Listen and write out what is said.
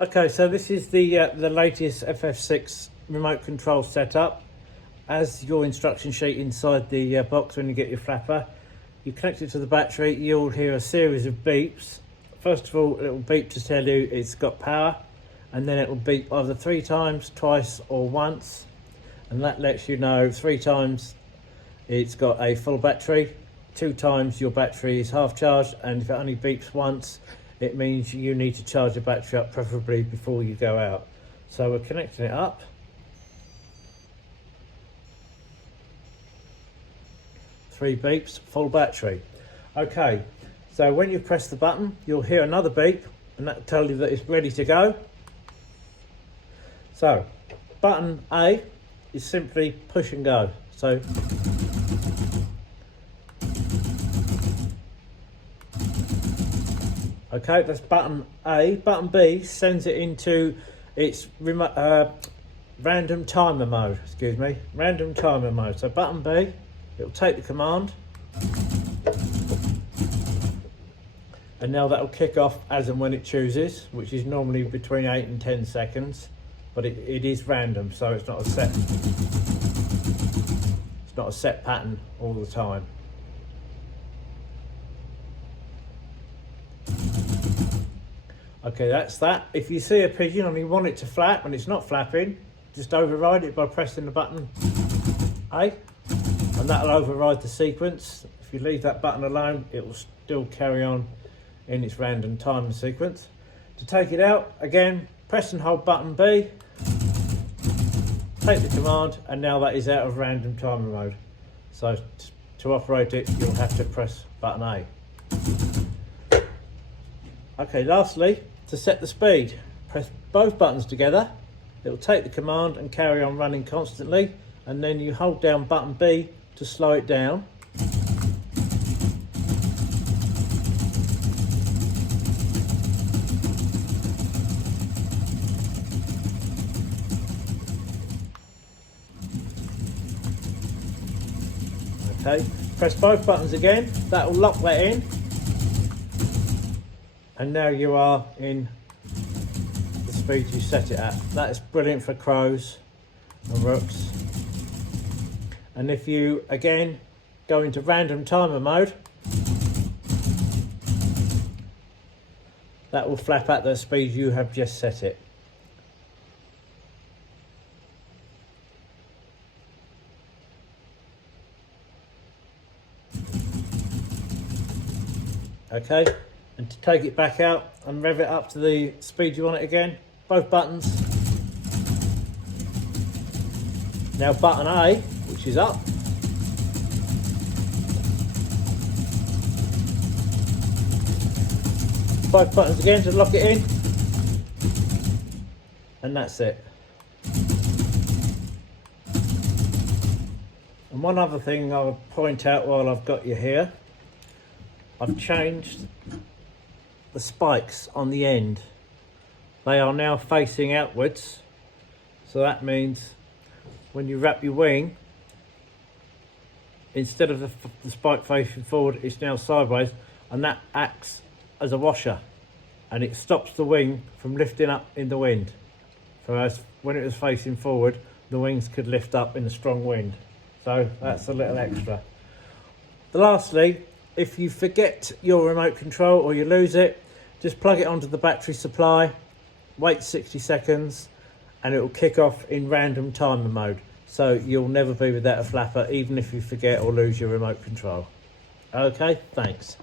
Okay, so this is the latest FF6 remote control setup. As your instruction sheet inside the box when you get your flapper, you connect it to the battery, you'll hear a series of beeps. First of all, it will beep to tell you it's got power, and then it will beep either 3 times, twice or once, and that lets you know 3 times it's got a full battery, 2 times your battery is half charged, and if it only beeps once, it means you need to charge the battery up, preferably before you go out. So we're connecting it up. Three beeps, full battery. Okay, so when you press the button, you'll hear another beep, and that will tell you that it's ready to go. So, button A is simply push and go. So, okay, that's button A. Button B sends it into its random timer mode. Excuse me, random timer mode. So button B, it'll take the command, and now that will kick off as and when it chooses, which is normally between 8 and 10 seconds, but it is random, so it's not a set pattern all the time. Okay, that's that. If you see a pigeon and you want it to flap and it's not flapping, just override it by pressing the button A, and that'll override the sequence. If you leave that button alone, it will still carry on in its random timer sequence. To take it out, again, press and hold button B, take the command, and now that is out of random timer mode. So to operate it, you'll have to press button A. Okay, lastly, to set the speed, press both buttons together. It will take the command and carry on running constantly, and then you hold down button B to slow it down. Okay, press both buttons again, that will lock that in. And now you are in the speed you set it at. That is brilliant for crows and rooks. And if you again go into random timer mode, that will flap at the speed you have just set it. Okay. And to take it back out and rev it up to the speed you want it again, both buttons. Now button A, which is up. Both buttons again to lock it in. And that's it. And one other thing I'll point out while I've got you here, I've changed the spikes on the end. They are now facing outwards, so that means when you wrap your wing, instead of the spike facing forward, it's now sideways, and that acts as a washer, and it stops the wing from lifting up in the wind. Whereas when it was facing forward, the wings could lift up in a strong wind. So that's a little extra. Lastly, if you forget your remote control or you lose it, just plug it onto the battery supply, wait 60 seconds, and it will kick off in random timer mode. So you'll never be without a flapper, even if you forget or lose your remote control. Okay, thanks.